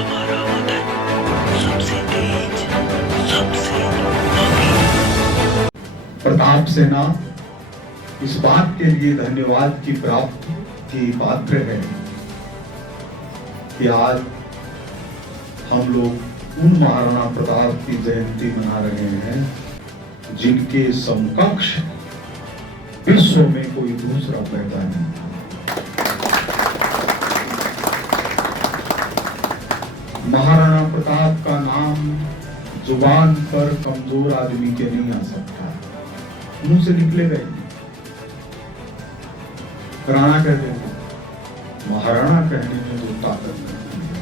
हमारा वतन सबसे तेज, सबसे अमीर। प्रताप सेना इस बात के लिए धन्यवाद की प्राप्ति की पात्र है कि आज हम लोग उन महाराणा प्रताप की जयंती मना रहे हैं जिनके समकक्ष विश्व में कोई दूसरा पैदा नहीं। महाराणा प्रताप का नाम जुबान पर कमजोर आदमी के नहीं आ सकता, मुंह से निकलेगा ही नहीं। राणा कहते हैं, महाराणा कहने में जो ताकत नहीं है,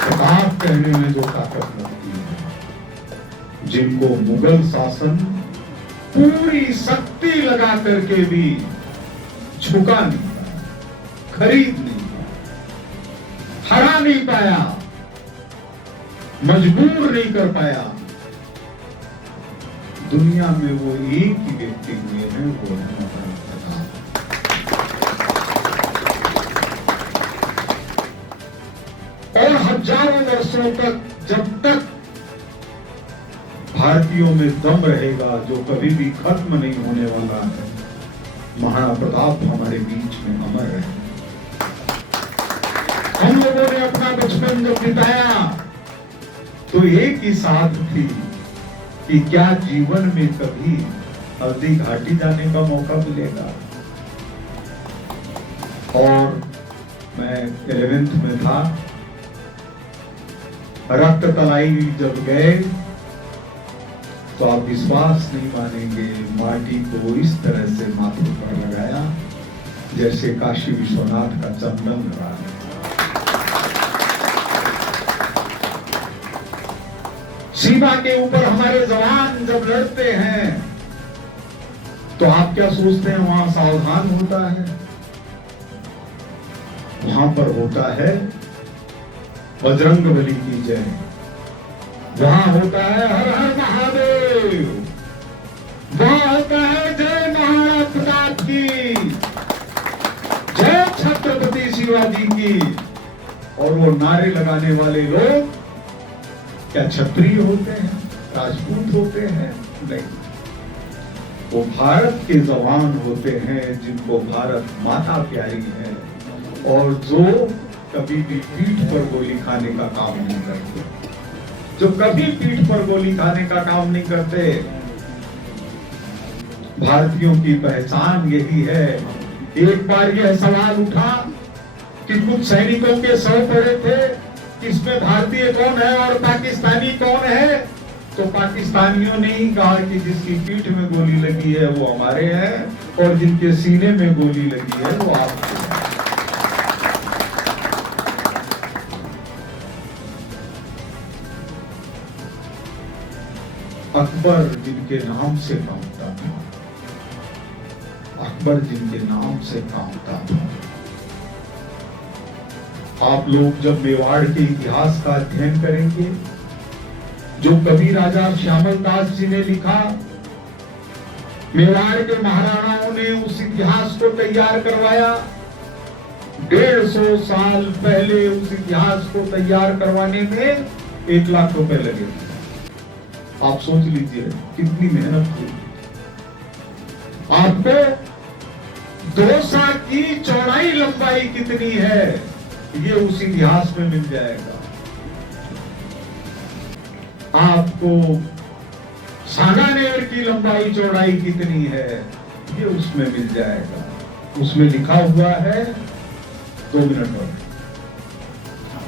प्रताप कहने में जो ताकत लगती है, जिनको मुगल शासन पूरी शक्ति लगा करके भी झुका नहीं पाया, खरीद नहीं पाया, हरा नहीं पाया, मजबूर नहीं कर पाया, दुनिया में वो एक ही व्यक्ति हुए हैं, वो है महाराणा प्रताप। और हजारों वर्षों तक जब तक भारतीयों में दम रहेगा, जो कभी भी खत्म नहीं होने वाला है, महाराणा प्रताप हमारे बीच में अमर रहे। हम लोगों ने अपना बचपन जब बिताया तो एक ही साथ थी कि क्या जीवन में कभी हल्दी घाटी जाने का मौका मिलेगा। और मैं 11th में था, रक्त तलाई जब गए तो आप विश्वास नहीं मानेंगे, माटी को इस तरह से माथे पर लगाया जैसे काशी विश्वनाथ का चंदन लगा है। सीमा के ऊपर हमारे जवान जब लड़ते हैं तो आप क्या सोचते हैं वहां सावधान होता है? वहां पर होता है बजरंगबली की जय, वहां होता है हर हर महादेव, वहां होता है जय महाराणा प्रताप की, जय छत्रपति शिवाजी की। और वो नारे लगाने वाले लोग क्या क्षत्रिय होते हैं, राजपूत होते हैं? नहीं, वो भारत के जवान होते हैं जिनको भारत माता प्यारी है और जो कभी भी पीठ पर गोली खाने का काम नहीं करते, जो कभी पीठ पर गोली खाने का काम नहीं करते। भारतीयों की पहचान यही है। एक बार यह सवाल उठा कि कुछ सैनिकों के शव पड़े थे, इसमें भारतीय कौन है और पाकिस्तानी कौन है? तो पाकिस्तानियों ने ही कहा कि जिसकी पीठ में गोली लगी है वो हमारे हैं और जिनके सीने में गोली लगी है वो आपके हैं। अकबर जिनके नाम से कांपता था, अकबर जिनके नाम से कांपता था। आप लोग जब मेवाड़ के इतिहास का अध्ययन करेंगे, जो कवि राजा श्यामल दास जी ने लिखा, मेवाड़ के महाराणाओं ने उस इतिहास को तैयार करवाया। 150 साल पहले उस इतिहास को तैयार करवाने में 1 लाख रुपए लगे थे। आप सोच लीजिए कितनी मेहनत हुई। आपको 2 सा की चौड़ाई लंबाई कितनी है ये उस इतिहास में मिल जाएगा। आपको सागानेर की लंबाई चौड़ाई कितनी है ये उसमें मिल जाएगा। उसमें लिखा हुआ है 2 मिनट और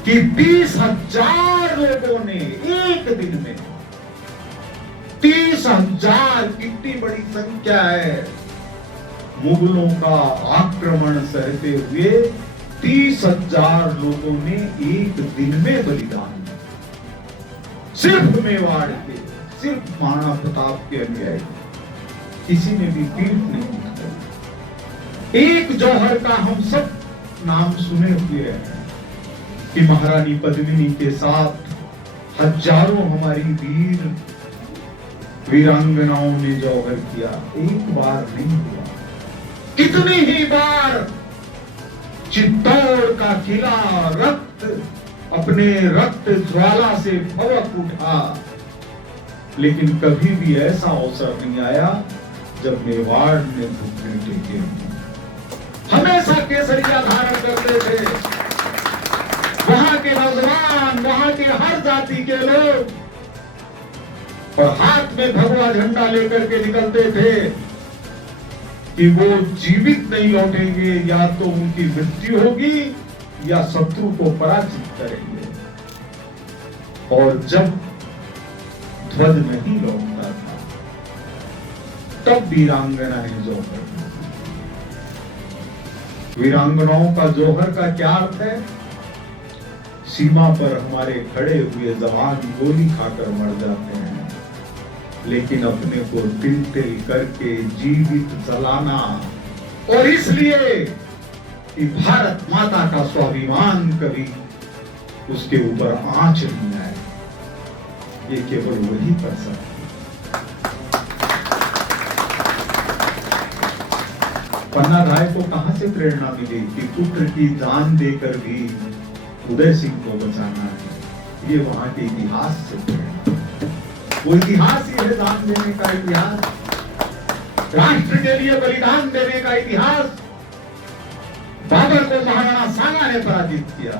कि 30,000 लोगों ने एक दिन में, 30,000 कितनी बड़ी संख्या है, मुगलों का आक्रमण सहते हुए 30,000 लोगों ने एक दिन में बलिदान दिया। सिर्फ मेवाड़ के, सिर्फ महाराणा प्रताप के अनुयायी, किसी ने भी पीठ नहीं दिखाई। एक जौहर का हम सब नाम सुने हुए हैं कि महारानी पद्मिनी के साथ हजारों हमारी वीरांगनाओं ने जौहर किया। एक बार नहीं हुआ, कितनी ही बार चित्तौड़ का किला अपने रक्त ज्वाला से भड़क उठा, लेकिन कभी भी ऐसा अवसर नहीं आया जब मेवाड़ ने घुटने टेके। हमेशा केसरिया धारण करते थे वहां के नौजवान, वहां के हर जाति के लोग, और हाथ में भगवा झंडा लेकर के निकलते थे कि वो जीवित नहीं लौटेंगे, या तो उनकी मृत्यु होगी या शत्रु को पराजित करेंगे। और जब ध्वज नहीं लौटता था तब वीरांगनाएं जौहर। वीरांगनाओं का जौहर का क्या अर्थ है? सीमा पर हमारे खड़े हुए जवान गोली खाकर मर जाते हैं, लेकिन अपने को तिल तिल करके जीवित जलाना, और इसलिए कि भारत माता का स्वाभिमान कभी उसके ऊपर आंच नहीं आए, ये केवल वही कर सकते। पन्ना राय को कहां से प्रेरणा मिली कि पुत्र की जान देकर भी उदय सिंह को बचाना है? ये वहां के इतिहास से प्रेरणा। वो इतिहास ही है दान देने का इतिहास, राष्ट्र के लिए बलिदान देने का इतिहास। बाबर को महाराणा सांगा ने पराजित किया,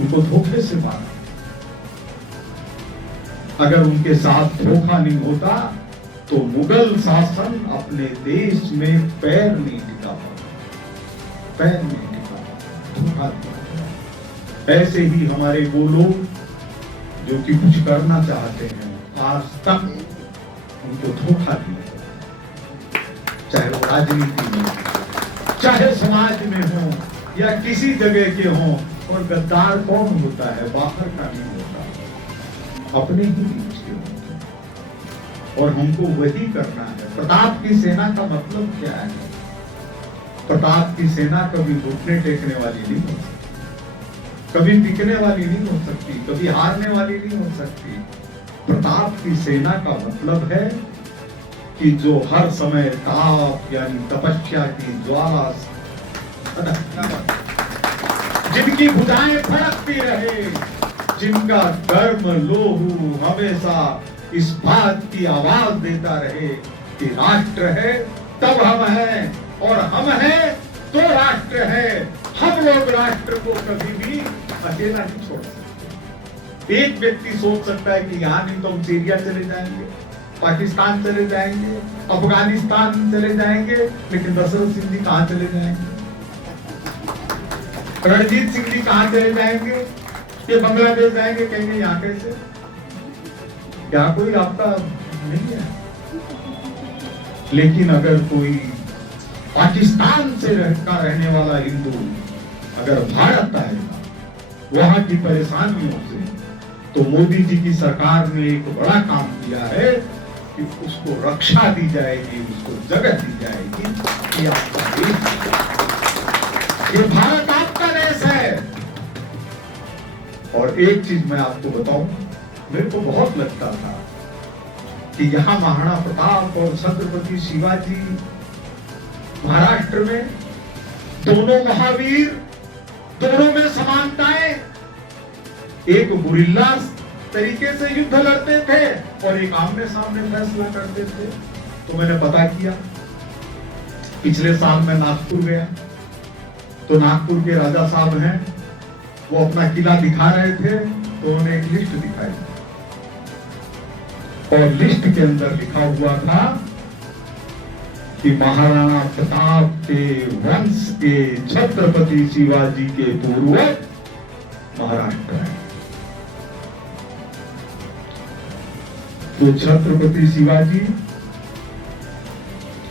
उनको धोखे से मारा। अगर उनके साथ धोखा नहीं होता तो मुगल शासन अपने देश में पैर नहीं टिका पाता, पैर नहीं टिका पाता, धोखा दिया। ऐसे ही हमारे वो लोग जो कि कुछ करना चाहते हैं, आज तक उनको धोखा दिया, चाहे वो राजनीति में, चाहे समाज में हो या किसी जगह के हो। और गद्दार कौन होता है? बाहर का नहीं होता, अपने ही बीच के होते हैं। और हमको वही करना है। प्रताप की सेना का मतलब क्या है? प्रताप की सेना कभी घुटने टेकने वाली नहीं हो सकती, कभी बिकने वाली नहीं हो सकती, कभी हारने वाली नहीं हो सकती। प्रताप की सेना का मतलब है कि जो हर समय ताप यानी तपस्या की ज्वाला, जिनकी भुजाएं फड़कती रहे, जिनका गर्म लोहू हमेशा इस बात की आवाज देता रहे कि राष्ट्र है तब हम हैं, और हम हैं तो राष्ट्र है। हम लोग राष्ट्र को कभी भी अकेला नहीं छोड़ सकते। एक व्यक्ति सोच सकता है कि यहां नहीं तो हम सीरिया चले जाएंगे, पाकिस्तान चले जाएंगे, अफगानिस्तान चले जाएंगे, लेकिन दशरथ सिंह जी कहां चले जाएंगे? रणजीत सिंह जी कहां चले जाएंगे? ये बांग्लादेश जाएंगे, कहेंगे यहाँ कैसे? क्या कोई आपका नहीं है? लेकिन अगर कोई पाकिस्तान से रहने वाला हिंदू अगर भारत आएगा वहां की परेशानियों से, तो मोदी जी की सरकार ने एक बड़ा काम किया है कि उसको रक्षा दी जाएगी, उसको जगह दी जाएगी कि आपका देश, ये भारत आपका देश है। और एक चीज मैं आपको बताऊं, मेरे को बहुत लगता था कि यहाँ महाराणा प्रताप और छत्रपति शिवाजी महाराष्ट्र में दोनों महावीर, दोनों में समानताएं, एक गुरिल्ला तरीके से युद्ध लड़ते थे और एक आमने सामने फैसला करते थे। तो मैंने पता किया, पिछले साल मैं नागपुर गया, तो नागपुर के राजा साहब हैं, वो अपना किला दिखा रहे थे, तो उन्होंने एक लिस्ट दिखाई और लिस्ट के अंदर लिखा हुआ था कि महाराणा प्रताप के वंश के छत्रपति शिवाजी के पूर्वज महाराष्ट्र है। तो छत्रपति शिवाजी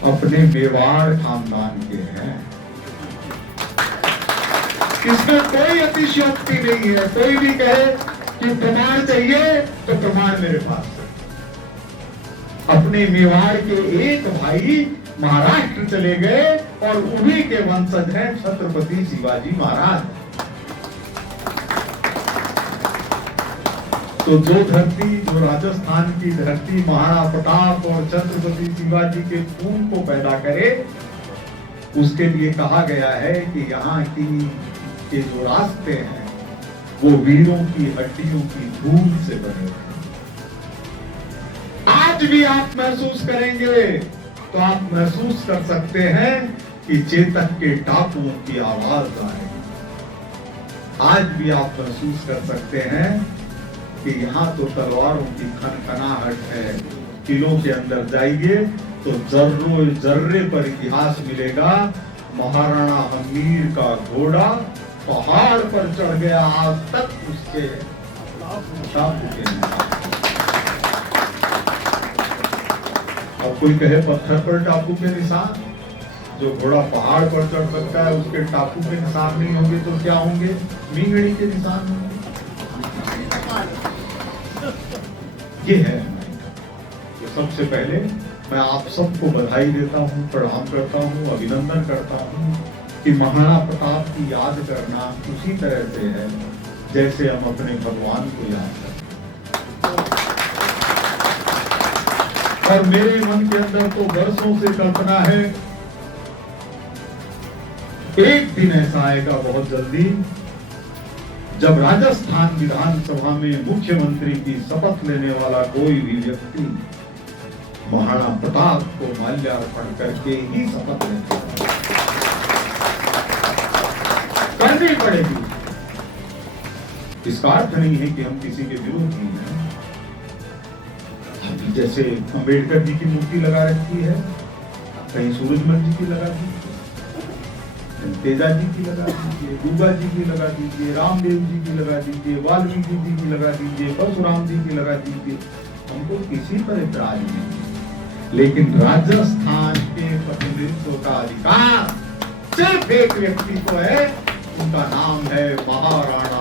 अपने मेवाड़ खानदान के हैं, इसमें कोई अतिशयोक्ति नहीं है। कोई भी कहे कि प्रमाण चाहिए तो प्रमाण मेरे पास है। अपने मेवाड़ के एक भाई महाराष्ट्र चले गए और उन्हीं के वंशज हैं छत्रपति शिवाजी महाराज। तो जो धरती, जो राजस्थान की धरती महाराणा प्रताप और छत्रपति शिवाजी के खून को पैदा करे, उसके लिए कहा गया है कि यहाँ की के जो रास्ते हैं वो वीरों की हड्डियों की धूल से बने हैं। आज भी आप महसूस करेंगे तो आप महसूस कर सकते हैं कि चेतक के टापुओं की आवाज आए। आज भी आप महसूस कर सकते हैं कि यहाँ तो तलवारों की खनखनाहट है। किलों के अंदर जाइए तो जर्रों जर्रे पर इतिहास मिलेगा। महाराणा हमीर का घोड़ा पहाड़ पर चढ़ गया, आज तक उसके टापू के निशान। अब कोई कहे पत्थर पर टापू के निशान, जो घोड़ा पहाड़ पर चढ़ सकता है उसके टापू के निशान नहीं होंगे तो क्या होंगे? मींगड़ी के निशान होंगे। ये है हमारी। तो सबसे पहले मैं आप सबको बधाई देता हूँ, प्रणाम करता हूँ, अभिनंदन करता हूँ कि महाराणा प्रताप की याद करना उसी तरह से है जैसे हम अपने भगवान को याद करते हैं। और मेरे मन के अंदर तो वर्षों से कल्पना है, एक दिन ऐसा आएगा बहुत जल्दी जब राजस्थान विधानसभा में मुख्यमंत्री की शपथ लेने वाला कोई भी व्यक्ति महाराणा प्रताप को माल्यार्पण करके ही शपथ लेगा, करनी पड़ेगी। इसका अर्थ नहीं है कि हम किसी के विरोधी हैं। जैसे अंबेडकर जी की मूर्ति लगा रखी है, कहीं सूरजमल जी की लगा दीजिए, तेजा जी की लगा दीजिए, दुर्गा जी की लगा दीजिए, रामदेव जी की लगा दीजिए, वाल्मीकि जी की लगा दीजिए, परशुराम जी की लगा दीजिए, हमको किसी पर इतराज नहीं। लेकिन राजस्थान के प्रतिनिधित्व का अधिकार सिर्फ एक व्यक्ति को है, उनका नाम है महाराणा